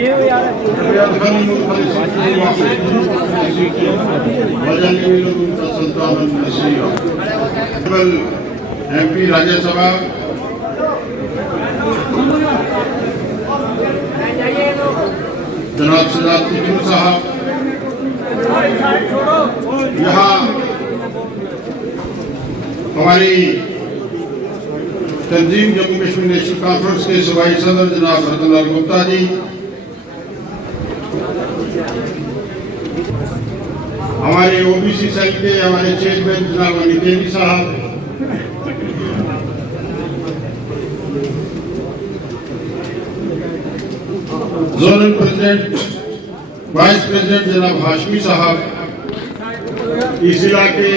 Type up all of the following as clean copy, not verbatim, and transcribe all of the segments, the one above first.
MP Rajya Sabha जनाब सिद्धार्थ किशोर साहब, यहाँ हमारी तंजीम जम्मू कश्मीर नेशनल कॉन्फ्रेंस के सूबाई सदर जनाब रतनलाल गुप्ता जी, हमारे OBC सेल के हमारे चेयरमैन जनाब अनितेंद्र साहब, जोनल प्रेसिडेंट वाइस प्रेसिडेंट जनाब हाशमी साहब, इस जिला के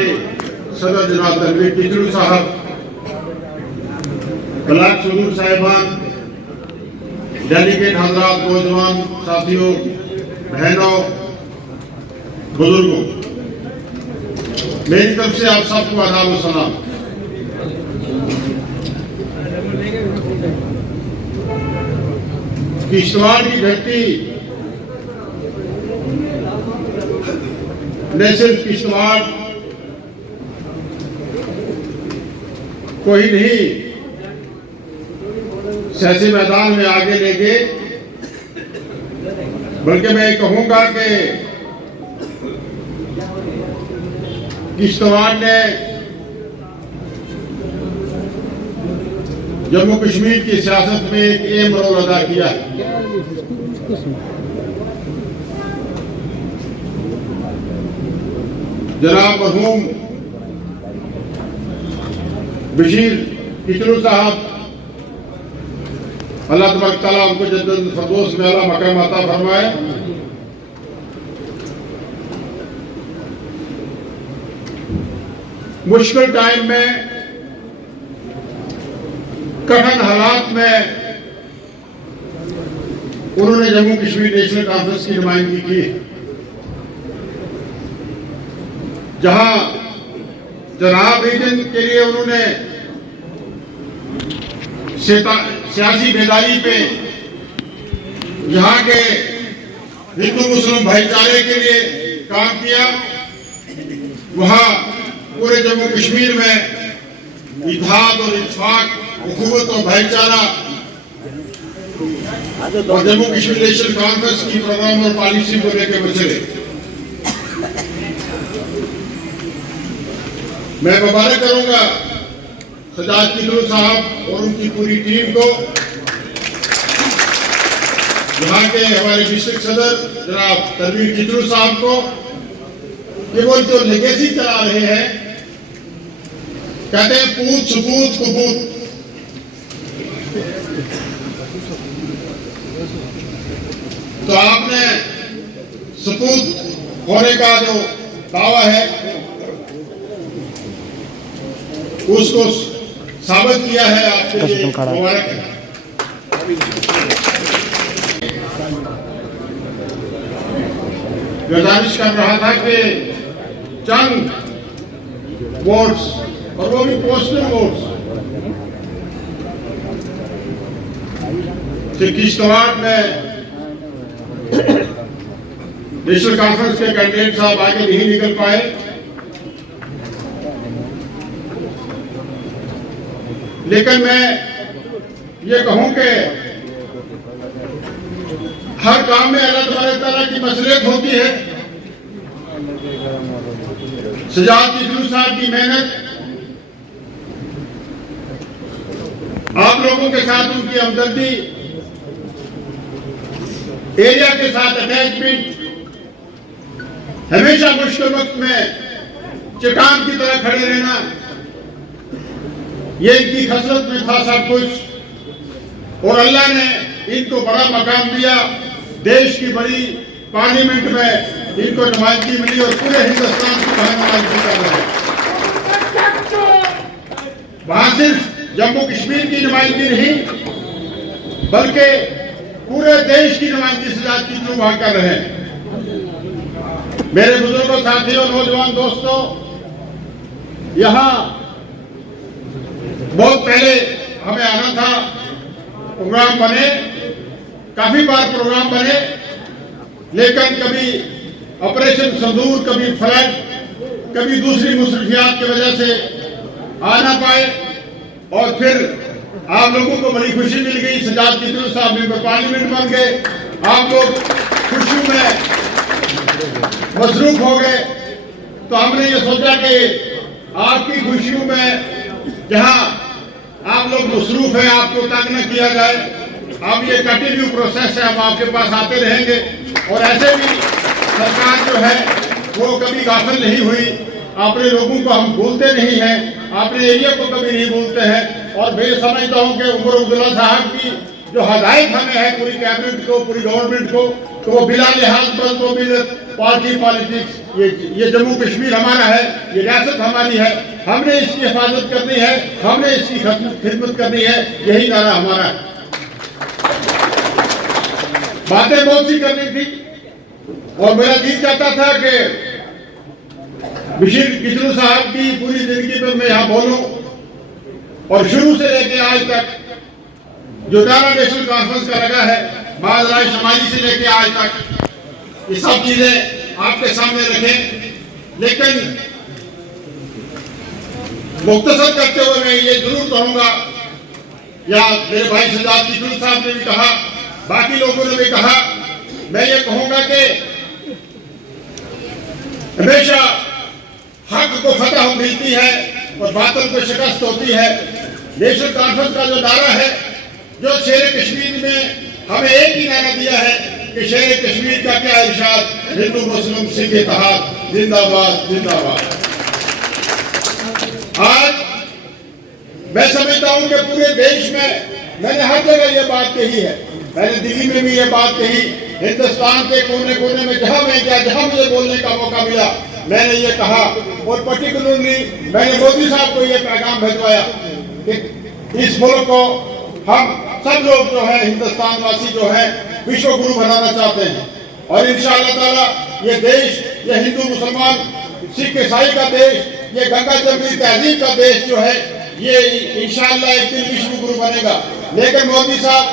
सदर जनाब तनवीर किचलू साहब, ब्लॉक सदूर साहिबान, डेलीगेट हजरात, नौजवान साथियों, बहनों, बुजुर्गों, मेरी तरफ से आप सबको आदाब व सलाम। किश्तवाड़ की धरती न सिर्फ किश्तवाड़ को ही नहीं सियासी मैदान में आगे ले गए, बल्कि मैं कहूंगा कि किश्तवाड़ ने जम्मू कश्मीर की सियासत में एक अहम रोल अदा किया है। जनाब मरहूम बशीर किचलू साहब, अल्लाह तबारक तआला उनको जन्नत फिरदौस में आला मकाम अता फरमाए, मुश्किल टाइम में, कठिन हालात में उन्होंने जम्मू कश्मीर नेशनल कॉन्फ्रेंस की नुमाइंदगी की, जहां जनाब रीजन के लिए उन्होंने सियासी बेदारी पे यहाँ के हिंदू मुस्लिम भाईचारे के लिए काम किया। वहां पूरे जम्मू कश्मीर में इत्तेहाद और इत्तेफाक, हुकूमत और भाईचारा और जम्मू कश्मीर नेशनल कॉन्फ्रेंस की प्रोग्राम और पॉलिसी को लेकर चले। मैं मुबारक करूंगा सिद्धार्थ किशोर साहब और उनकी पूरी टीम को, यहाँ के हमारे डिस्ट्रिक्ट सदर जनाब तनवीर किचलू साहब को, कि वो जो लेगेसी चला रहे हैं, कहते हैं पूत सुपूत कुपूत, तो आपने सपूत होने का जो दावा है उसको साबित किया है, आपके लिए मुबारक है। गुजारिश कर रहा था कि चंद वोट्स, और वो भी पोस्टल वोट्स, कि किश्तवाड़ में नेशनल कॉन्फ्रेंस के कैंडिडेट साहब आगे नहीं निकल पाए, लेकिन मैं ये कहूं कि हर काम में अल्लाह तआला की मसलियत होती है। सिद्धार्थ किशोर साहब की मेहनत, आप लोगों के साथ उनकी हमदर्दी, एरिया के साथ अटैचमेंट, हमेशा मुश्किल वक्त में चट्टान की तरह खड़े रहना, ये इनकी खसरत में था सब कुछ। और अल्लाह ने इनको बड़ा मकाम दिया, देश की बड़ी पार्लियामेंट में इनको नुमाइंदगी मिली और पूरे हिंदुस्तान की नुमाइंदगी कर रहे हैं। वहां सिर्फ जम्मू कश्मीर की नुमाइंदगी नहीं, बल्कि पूरे देश की नुमाइंदगी सिद्धार्थ किशोर वहां कर रहे हैं। मेरे बुजुर्गों, साथियों, नौजवान दोस्तों, यहाँ बहुत पहले हमें आना था, प्रोग्राम बने, काफी बार प्रोग्राम बने, लेकिन कभी ऑपरेशन संदूर, कभी फ्लड, कभी दूसरी मुसरफियात की वजह से आ ना पाए। और फिर आप लोगों को बड़ी खुशी मिल गई, सजाद किचलू साहब मेंबर पार्लियामेंट बन गए, आप लोग खुशियों में मसरूफ हो गए। तो हमने ये सोचा कि आपकी खुशियों में जहां आप लोग मसरूफ हैं, आपको तंग न किया जाए। अब ये कंटिन्यू प्रोसेस है, हम आपके पास आते रहेंगे। और ऐसे भी सरकार जो है वो कभी गाफिल नहीं हुई, अपने लोगों को हम भूलते नहीं हैं, अपने एरिया को कभी नहीं भूलते हैं। और मैं समझता हूँ कि उमर अब्दुल्ला साहब की जो हदायत हमें है पूरी कैबिनेट को, पूरी गवर्नमेंट को, तो वो बिला लिहाज बस वो बिल पार्टी पॉलिटिक्स, ये जम्मू कश्मीर हमारा है, ये रियासत हमारी है, हमने इसकी हिफाजत करनी है, हमने इसकी खिदमत करनी है, यही नारा हमारा है। बातें बहुत सी करनी थी और मेरा दिल चाहता था कि बशीर किचलू साहब की पूरी जिंदगी पर मैं यहाँ बोलूं, और शुरू से लेके आज तक जो डारा नेशनल कॉन्फ्रेंस का लगा है, बाद राय शमाली से लेके आज तक, ये सब चीजें आपके सामने रखें। लेकिन मुख्तसर करते हुए मैं ये जरूर कहूंगा, या मेरे भाई सजाद किचलू साहब ने भी कहा, बाकी लोगों ने भी कहा, मैं ये कहूंगा कि हमेशा हक को फतह मिलती है और बातिल को शिकस्त होती है। नेशनल कॉन्फ्रेंस का जो नारा है, जो शेर कश्मीर में हमें एक ही नारा दिया है कि शेर कश्मीर का क्या इरशाद, हिंदू मुस्लिम सिख इत्तेहाद, जिंदाबाद जिंदाबाद। आज मैं समझता हूं कि पूरे देश में मैंने हर जगह ये बात कही है, मैंने दिल्ली में भी ये बात कही, हिंदुस्तान के कोने कोने में जहां मैं गया, जहां मुझे बोलने का मौका मिला, मैंने ये कहा। और पर्टिकुलरली मैंने मोदी साहब को ये पैगाम भिजवाया कि इस मुल्क को हम सब लोग जो है, हिंदुस्तान वासी जो है, विश्व गुरु बनाना चाहते हैं। और इंशाअल्लाह ताला ये देश, ये हिंदू मुसलमान सिख ईसाई का देश, ये गंगा जमुनी तहजीब का देश जो है, ये इंशाअल्लाह एक दिन विश्व गुरु बनेगा। लेकिन मोदी साहब,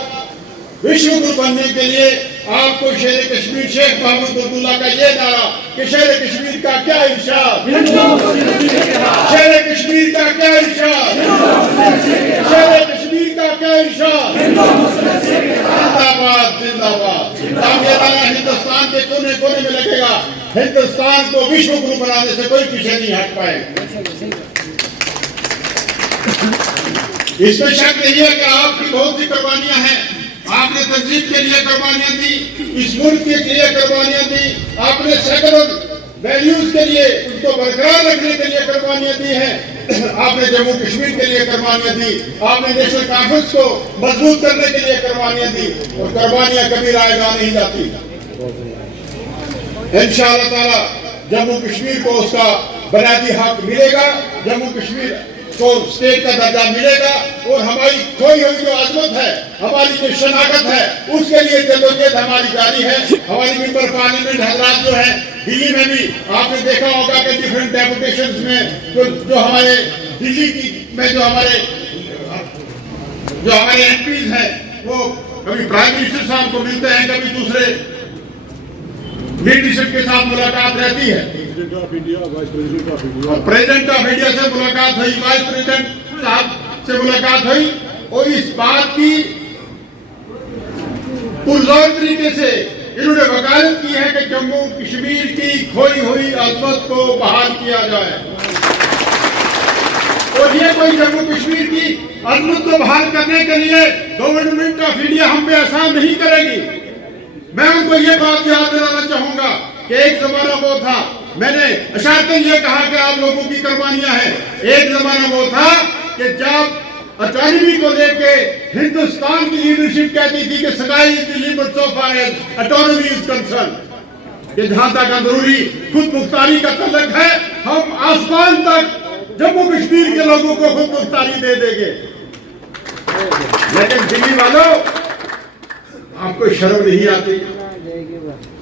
विश्व गुरु बनने के लिए आपको शेर कश्मीर शेख महमूद अब्दुल्ला का ये नारा कि शेर कश्मीर का क्या इरशाद, शेर कश्मीर का क्या इरशाद, शेर कश्मीर का क्या इरशाद, जिंदाबाद जिंदाबाद। अब ये नारा हिंदुस्तान के कोने कोने में लगेगा। हिंदुस्तान को विश्व गुरु बनाने से कोई पीछे नहीं हट पाएगा। इसमें शक नहीं है कि आपकी बहुत सी कुर्बानियां हैं, आपने तहजीब के लिए कुर्बानियां दी, इस मुल्क के लिए कुर्बानियां दी, आपने सेकुलर वैल्यूज के लिए उसको बरकरार रखने के लिए कुर्बानियां दी हैं, आपने जम्मू कश्मीर के लिए कुर्बानियां दी, आपने नेशनल कॉन्फ्रेंस को मजबूत करने के लिए कुर्बानियां दी। और कुर्बानियां कभी रायगा नहीं जाती। इंशाअल्लाह ताला जम्मू कश्मीर को उसका बुनियादी हक मिलेगा, जम्मू कश्मीर को स्टेट का दर्जा मिलेगा। और हमारी खोई हुई जो अजमत है, हमारी जो शनाख्त है, उसके लिए जद्दोजहद हमारी जारी है। हमारी मेंबर पार्लियामेंट हजरात जो है, दिल्ली में भी आपने देखा होगा कि डिफरेंट डेपुटेशंस में जो हमारे दिल्ली की में जो हमारे एमपीज हैं, वो कभी प्राइम मिनिस्टर साहब को मिलते हैं, कभी दूसरे लीडरशिप के साथ मुलाकात रहती है। प्रेसिडेंट ऑफ इंडिया से मुलाकात हुई, वाइस प्रेसिडेंट साहब से मुलाकात हुई, और इस बात की पुरजोर तरीके से इन्होंने वकालत की है कि जम्मू कश्मीर की खोई हुई अजमत को बहाल किया जाए। और ये कोई जम्मू कश्मीर की अजमत को बहाल करने के लिए गवर्नमेंट ऑफ इंडिया हम पे एहसान नहीं करेगी। मैं उनको ये बात याद दिलाना चाहूंगा कि एक जमाना वो था, मैंने अशारतन ये कहा कि आप लोगों की कुर्बानियां हैं। एक जमाना वो था कि जब ऑटोनॉमी को लेके हिंदुस्तान की लीडरशिप कहती थी कि sky is the limit so far as autonomy is concern, कि जहां तक अंदरूनी खुद मुख्तारी का तल्लुक है, हम आसमान तक जम्मू कश्मीर के लोगों को खुद मुख्तारी दे देंगे। लेकिन दिल्ली वालों, आपको शर्म नहीं आती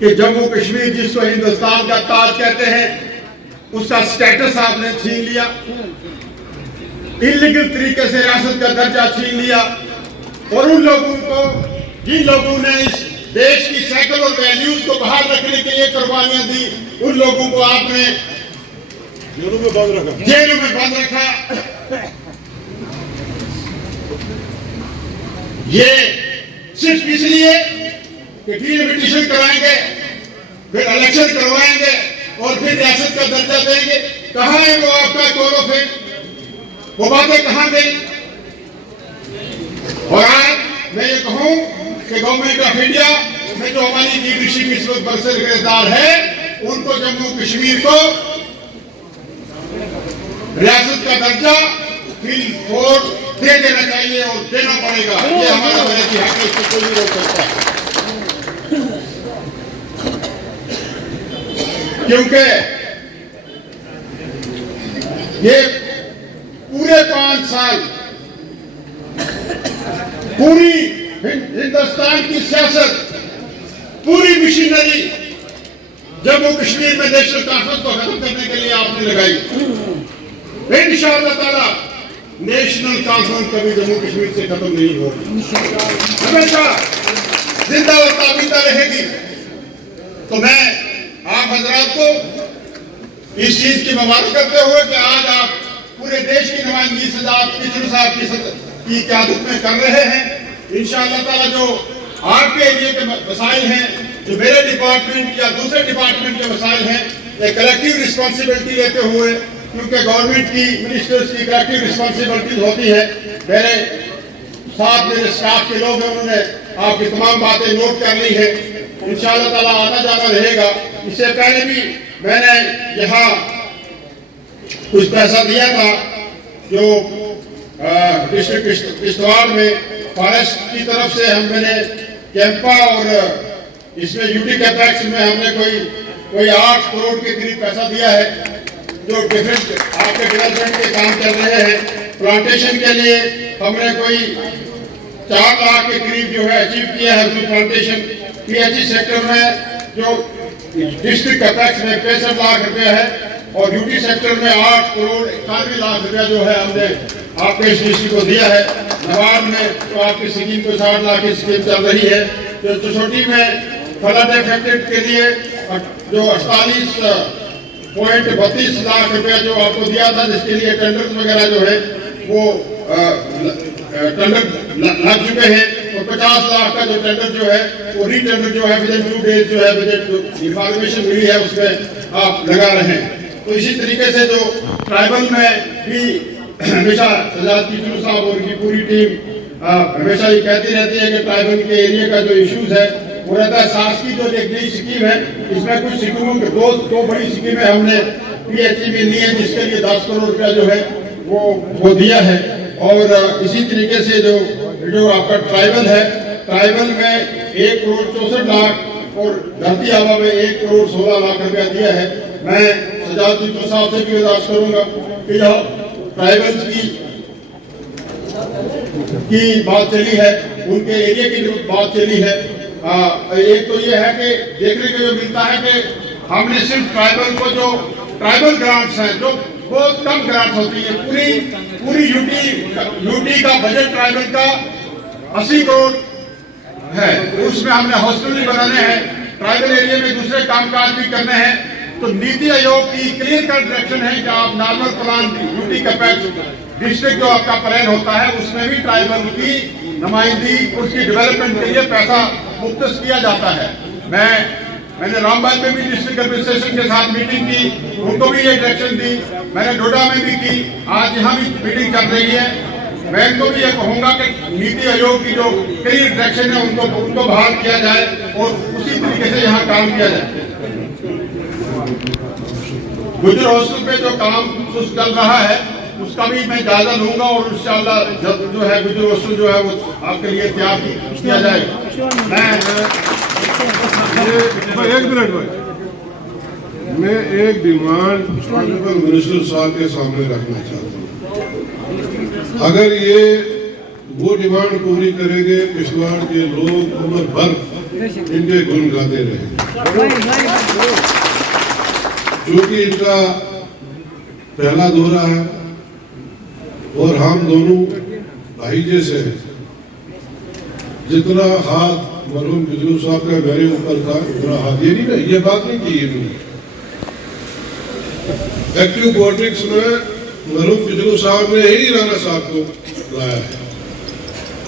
कि जम्मू कश्मीर जिसको हिंदुस्तान का ताज कहते हैं, उसका स्टेटस आपने छीन लिया, इलीगल तरीके से रियासत का दर्जा छीन लिया। और उन लोगों को जिन लोगों ने इस देश की सेकुलर वैल्यूज को बाहर रखने के लिए कुर्बानियां दी, उन लोगों को आपने जेलों में बंद रखा। ये सिर्फ इसलिए कि डिलिमिटेशन कराएंगे, फिर इलेक्शन करवाएंगे और फिर रियासत का दर्जा देंगे। कहां है वो आपका क्लोरोफिल? वो बातें कहां गई? और आज मैं ये कहूं कि गवर्नमेंट ऑफ इंडिया में जो हमारी लीडरशिप इस वक्त बरसरदार है, उनको जम्मू कश्मीर को रियासत का दर्जा फिल फोर्स दे देना चाहिए और देना पड़ेगा। ये हमारा वैसी हक है, इसको कोई नहीं रोक सकता। क्योंकि ये पूरे 5 साल पूरी हिंदुस्तान की सियासत, पूरी मशीनरी जम्मू कश्मीर में नेशनल कॉन्फ्रेंस को खत्म करने के लिए आपने लगाई। इंशाअल्लाह ताला नेशनल कॉन्फ्रेंस कभी जम्मू कश्मीर से खत्म नहीं होगी, हमेशा जिंदा और ताबीता रहेगी। तो मैं आप हजरात को इस चीज की मुबारक करते हुए कि आज आप पूरे देश की नुमाइंदगी सजाद किचन साहब की क़यादत में कर रहे हैं। इंशाअल्लाह ताला जो आपके एरिया के मसाइल हैं, जो मेरे डिपार्टमेंट या दूसरे डिपार्टमेंट के मसाइल हैं, एक कलेक्टिव रिस्पॉन्सिबिलिटी लेते हुए, क्योंकि गवर्नमेंट की मिनिस्टर्स की कलेक्टिव रिस्पॉन्सिबिलिटी होती है। मेरे साथ मेरे स्टाफ के लोग हैं, उन्होंने आपकी तमाम बातें नोट कर ली है। इंशाअल्लाह ताला आना जाना रहेगा। इससे पहले भी मैंने यहाँ कुछ पैसा दिया था जो डिस्ट्रिक्ट किश्तवाड़ में फॉरेस्ट की तरफ से मैंने कैंपा और इसमें यूटी कैपेक्स में हमने कोई 8 करोड़ के करीब पैसा दिया है, जो डिफरेंट आपके डेवलपमेंट के काम चल रहे हैं। प्लांटेशन के लिए हमने कोई 4 लाख के करीब जो है अचीव किया है। प्लांटेशन पीएचई सेक्टर में जो डिस्ट्रिक्ट कैपेक्स में 65 लाख रुपया है और यूटी सेक्टर में 8 करोड़ 91 लाख रुपया जो है हमने आपके इस डिस्ट्रिक्ट को दिया है। नवाब में तो आपकी स्कीम को 60 लाख की स्कीम चल रही है। जो चौसोटी में फ्लड अफेक्टेड के लिए जो 48.32 लाख रुपया जो आपको दिया था, जिसके लिए टेंडर्स वगैरह जो है वो टेंडर लग चुके हैं और 50 लाख का जो टेंडर जो है वो रीटेंडर जो है विद इन 2 डेज जो है बजट जो इंफॉर्मेशन मिली है उसमें आप लगा रहे हैं। तो इसी तरीके से जो ट्राइबल में भी हमेशा सजाद कीचलू साहब और उनकी पूरी टीम हमेशा ये कहती रहती है कि ट्राइबल के एरिया का जो इश्यूज है वो रहता है। सास की जो एक नई स्कीम है, इसमें कुछ स्कीमों के दो बड़ी स्कीमें हमने पीएचई में ली है, जिसके लिए 10 करोड़ रुपया जो है वो दिया है। और इसी तरीके से जो आपका ट्राइबल है, ट्राइबल में 1 करोड़ 64 लाख और धरती आबा में 1 करोड़ 16 लाख रुपया दिया है। मैं सजाद कीचलू साहब से भी अर्ज करूंगा कि जो ट्राइबल्स की बात चली है, उनके एरिया की जो बात चली है, एक तो ये है कि देखने को जो मिलता है कि हमने सिर्फ ट्राइबल को जो ट्राइबल ग्रांट्स हैं, जो बहुत कम ग्रांट्स होती है, पूरी यूटी का बजट ट्राइबल का 80 करोड़ है। उसमें हमने हॉस्पिटल भी बनाने हैं, ट्राइबल एरिया में दूसरे कामकाज भी करने हैं। तो नीति आयोग की क्लियर कट डायरेक्शन है कि आप normal plan UT capex district जो आपका प्लान होता है उसमें भी ट्राइबल की नुमाइंदगी, उसकी डेवलपमेंट के लिए पैसा मुख्तस किया जाता है। मैंने रामबाग में भी डिस्ट्रिक्ट एडमिनिस्ट्रेशन के साथ मीटिंग की, उनको भी ये डायरेक्शन दी। मैंने डोडा में भी की, आज यहाँ भी मीटिंग चल रही है। मैं इनको भी ये कहूँगा कि नीति आयोग की जो क्लियर डायरेक्शन है उनको बहाल किया जाए और उसी तरीके से यहाँ काम किया जाए। गुजर हॉस्टल पे जो काम चल रहा है उसका भी मैं जायजा लूंगा और इंशाअल्लाह जब जो है गुजर हॉस्टल जो है वो आपके लिए तैयार किया जाएगा। मैं एक डिमांड ऑनरेबल मिनिस्टर साहब के सामने रखना चाहता हूँ। अगर ये वो डिमांड पूरी करेंगे, किश्तवाड़ के लोग उम्र भर इनके गुण गाते रहेंगे, क्योंकि इनका पहला दौरा है और हम दोनों भाई जैसे हैं। जितना हाथ मरहूम बिजलू साहब का मेरे ऊपर था उतना हाथ, ये नहीं ना, ये बात नहीं की ये नहीं। एक्टिव पॉलिटिक्स में मरहूम बिजलू साहब ने ही राणा साहब को लाया है।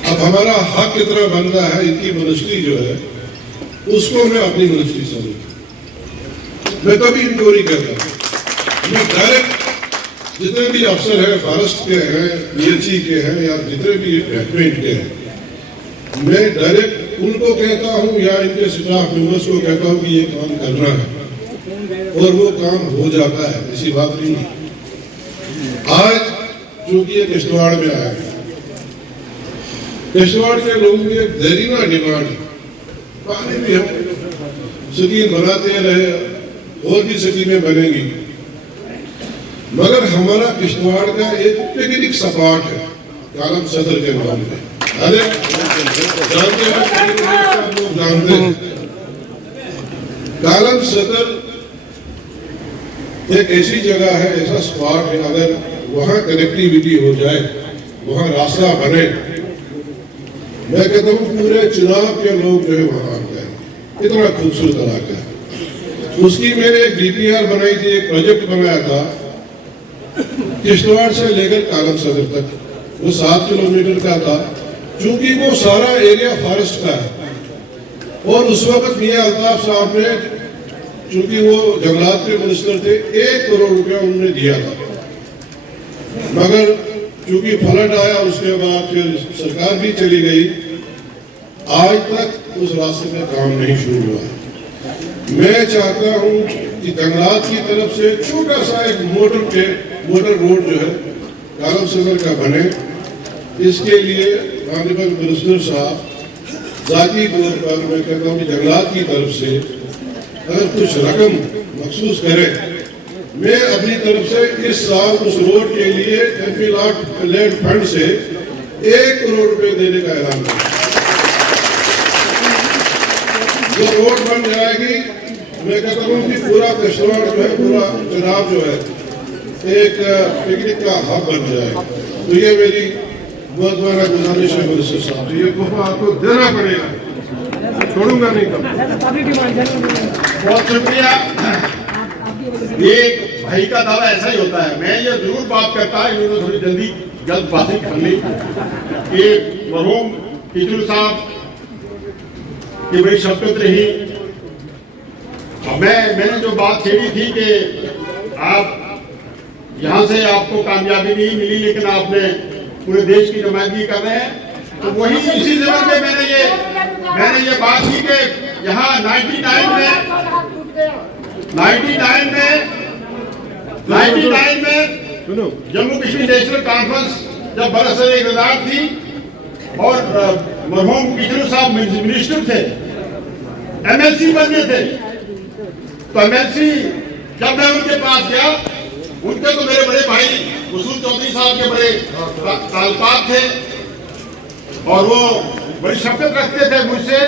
अब हमारा हक कितना बनता है, इनकी मिनिस्ट्री जो है उसको मैं अपनी मिनिस्ट्री समझता, मैं कभी इंक्वायरी करता हूँ। मैं डायरेक्ट जितने भी अफसर हैं, फॉरेस्ट के हैं, पीएचई के हैं या जितने भी डिपार्टमेंट के हैं, मैं डायरेक्ट उनको कहता हूँ या इनके स्टाफ मेंबर्स को कहता हूँ कि ये काम करना है और वो काम हो जाता है, ऐसी बात नहीं है। आज चूंकि ये किश्तवाड़ में आया है, किश्तवाड़ के लोगों की एक देरीना डिमांड है, पानी भी हम स्कीम बनाते रहे और भी स्कीमें बनेंगी, मगर हमारा किश्तवाड़ का एक पिकनिक स्पॉट है कालम सदर के नाम पे। अरे जानते हैं, लोग जानते हैं, कालम सदर एक ऐसी जगह है, ऐसा स्पॉट है, अगर वहां कनेक्टिविटी हो जाए, वहां रास्ता बने, मैं कहता हूँ पूरे चुनाव के लोग जो है वहां आते हैं, इतना खूबसूरत इलाका है। उसकी मैंने एक डीपीआर बनाई थी, एक प्रोजेक्ट बनाया था किश्तवाड़ से लेकर कालम सदर तक, वो 7 किलोमीटर का था। चूंकि वो सारा एरिया फॉरेस्ट का है और उस वक्त मियां अल्ताफ साहब ने, चूंकि वो जंगलात के मिनिस्टर थे, 1 करोड़ रुपया उन्होंने दिया था, मगर चूंकि फ्लड आया उसके बाद फिर सरकार भी चली गई, आज तक उस रास्ते में काम नहीं शुरू हुआ। मैं चाहता हूं कि जंगलात की तरफ से छोटा सा एक मोटर रोड जो है कालम सदर का बने। इसके लिए ऑनरेबल मिनिस्टर साहब जाती तौर पर मैं कहता हूँ कि जंगलात की तरफ से अगर कुछ रकम मखसूस करे, मैं अपनी तरफ से इस साल उस रोड के लिए एमपी लैंड फंड से 1 करोड़ रुपए देने का ऐलान करें। जो रोड बन जाएगी, मैं कहता हूँ कि पूरा किश्तवाड़ जो है, पूरा चुनाव जो है एक पिकनिक का हब बन जाएगा। तो ये मेरी बहुत बड़ा गुजारिश है मिनिस्टर साहब, ये तोहफा आपको देना पड़ेगा, छोड़ूंगा नहीं कभी। बहुत शुक्रिया। ये भाई का दावा ऐसा ही होता है। मैं ये जरूर बात करता है, इन्होंने थोड़ी जल्दी जल्दबाजी कर ली कि मरहूम बिजलू साहब की बड़ी शफकत रही। मैंने जो बात छेड़ी थी कि आप यहाँ से आपको कामयाबी नहीं मिली, लेकिन आपने पूरे देश की नुमाइंदगी कर रहे हैं, तो वही इसी लेवल पे मैंने ये बात की कि यहाँ 99 में जम्मू कश्मीर नेशनल कॉन्फ्रेंस जब बरसर इक़्तिदार थी और मरहूम बिजलू साहब मिनिस्टर थे, एमएलसी बनने थे, तो एमएलसी जब मैं उनके पास गया, उनके तो मेरे बड़े भाई वसूल चौधरी साहब के बड़े ताल्लुकात थे और वो बड़ी शफकत रखते थे मुझसे।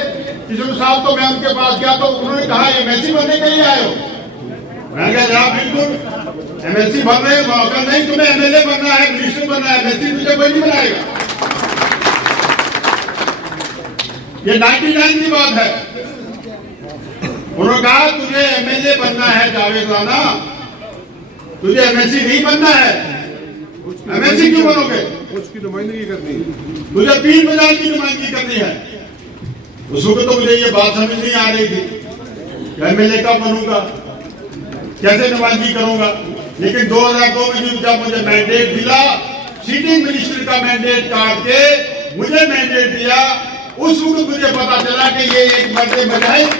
बिजलू साहब, तो मैं उनके पास गया तो उन्होंने कहा एमएलसी बनने के लिए आए हो? मैं कहा जनाब बिल्कुल एमएलसी बन रहे हो, अगर नहीं तुम्हें एमएलए बनना है, मिनिस्टर बनना है, एमएलसी तुझे कोई नहीं बनाएगा। ये 99 की बात है। उन्होंने कहा तुझे एमएलए बनना है जावेद राणा, तुझे एमएलसी नहीं बनना है। एमएलसी क्यों बनोगे? उसकी नुमाइंदगी करनी है, तुझे पीर बाजार की नुमाइंदगी करनी है। उस वक्त तो मुझे ये बात समझ नहीं आ रही थी एमएलए कब बनूंगा, कैसे नुमाइंदगी करूंगा। लेकिन 2002 में जब मुझे मैंडेट मिला, सिटिंग मिनिस्टर का मैंडेट काट के मुझे मैंडेट दिया, उस वक्त मुझे पता चला कि ये एक मर्द मुजाहिद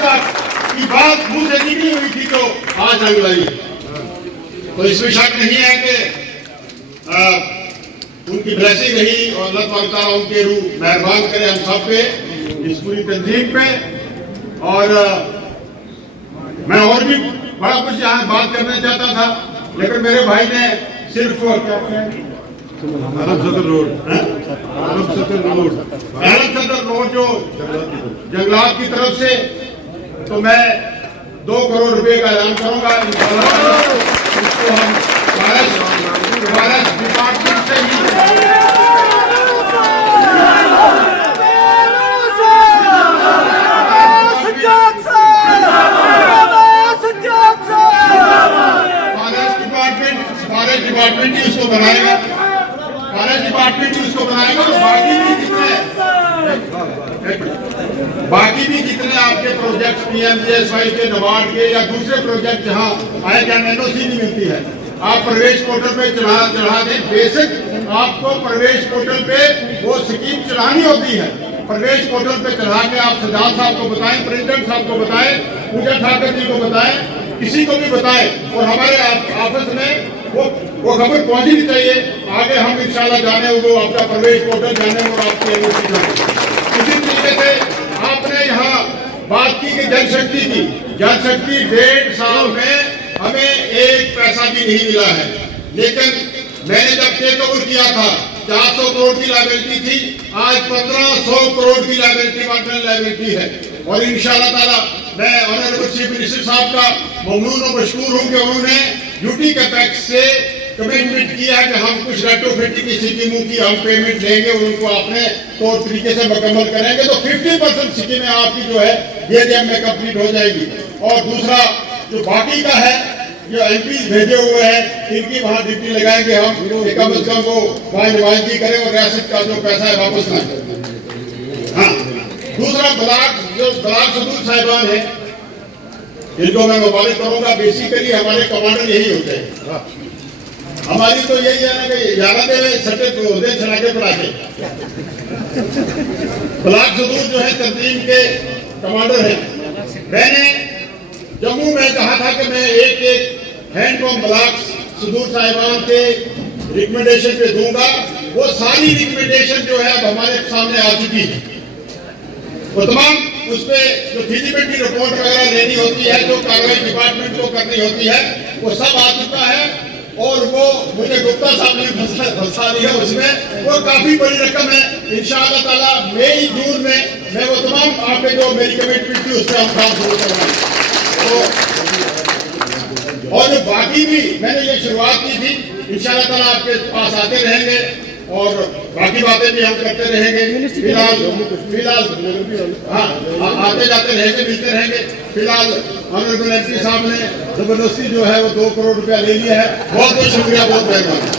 की बात मुंह से निकली हुई थी तो आज रंग लाई। तो इसमें शक नहीं है कि उनकी ब्लेसिंग रही और अल्लाह ताला उनके रूह मेहरबान करे हम सब पे, इस पूरी तंजीम पे। और मैं और भी बड़ा कुछ यहाँ बात करना चाहता था, लेकिन मेरे भाई ने सिर्फ अरब सदर रोड जो जंगलात की तरफ से, तो मैं 2 करोड़ रुपए का ऐलान करूंगा। इसको हम फॉरेस्ट डिपार्टमेंट से ही के प्रोजेक्ट पीएमजीएसवाई के, नबार्ड के या दूसरे प्रोजेक्ट जहाँ आए क्या एनओसी नहीं मिलती है, आप प्रवेश पोर्टल पे चढ़ा दें। बेसिक आपको प्रवेश पोर्टल पे वो स्कीम चढ़ानी होती है। प्रवेश पोर्टल पे चढ़ा के आप सजाद साहब को बताएं, प्रेसिडेंट साहब को बताएं, पूजा ठाकर जी को बताएं, किसी को भी बताएं, और हमारे ऑफिस में वो खबर पहुंचनी चाहिए। आगे हम इंशाल्लाह जाने वो आपका प्रवेश पोर्टल जाने और आपकी एनओसी जाने। इसी तरीके से आपने यहाँ बात की कि जनशक्ति की, जनशक्ति 1.5 साल में हमें एक पैसा भी नहीं मिला है। लेकिन मैंने जब टेक ओवर किया था 400 करोड़ की लायबिलिटी थी, आज 1500 करोड़ की लायबिलिटी, मार्जिनल लायबिलिटी है। और इंशाल्लाह ताला मैं ऑनरेबल चीफ मिनिस्टर साहब का ममनून और मशकूर हूं कि उन्होंने ड्यूटी कैपेक्स से कमिटमेंट किया है कि हम कुछ रेट्रोफिटिंग की स्कीमों की हम पेमेंट लेंगे और उनको अपने तौर तरीके से मुकम्मल करेंगे, तो 50% स्कीमें आपकी जो है ये में कंप्लीट हो जाएगी। और दूसरा जो बाकी का है, जो एमपी भेजे हुए हैं, इनकी वहाँ ड्यूटी लगाएंगे हम, कम से कम वो वहाँ नुमाइंदगी करें और रियासत का जो पैसा है वापस लाएं। हाँ, दूसरा ब्लाक सदूर साहिबान है, इनको मैं मुबारक करूंगा। बेसिकली हमारे कमांडर यही होते हैं। हमारी तो यही है ना कि 11 में सटे होते छलाके पड़ाके। ब्लाक सदूर जो है तंजीम के कमांडर है। मैंने जम्मू में कहा था कि मैं एक हैंडपम्प ब्लॉक सदूर साहिबान के रिकमेंडेशन पे दूंगा। वो सारी रिकमेंडेशन जो है अब हमारे सामने आ चुकी है। वो तमाम उस पर जो फिजिबिलिटी रिपोर्ट वगैरह लेनी होती है, जो कार्रवाई डिपार्टमेंट को करनी होती है, वो सब आ चुका है। और वो मुझे गुप्ता साहब ने फंसा दिया उसमें, वो काफी बड़ी रकम है। इंशाअल्लाह ताला मई जून में मैं वो तमाम आपके जो मेरी कमिटमेंट थी उस पर हम काम शुरू करवाएंगे। और जो बाकी भी मैंने ये शुरुआत की थी, इंशाअल्लाह ताला आपके पास आते रहेंगे और बाकी बातें भी हम करते रहेंगे। फिलहाल हाँ, आते जाते रहेंगे, मिलते रहेंगे। फिलहाल ऑनरेबल एमपी साहब ने जबरदस्ती जो है वो 2 करोड़ रुपया ले लिया है। बहुत बहुत शुक्रिया, बहुत मेहरबानी।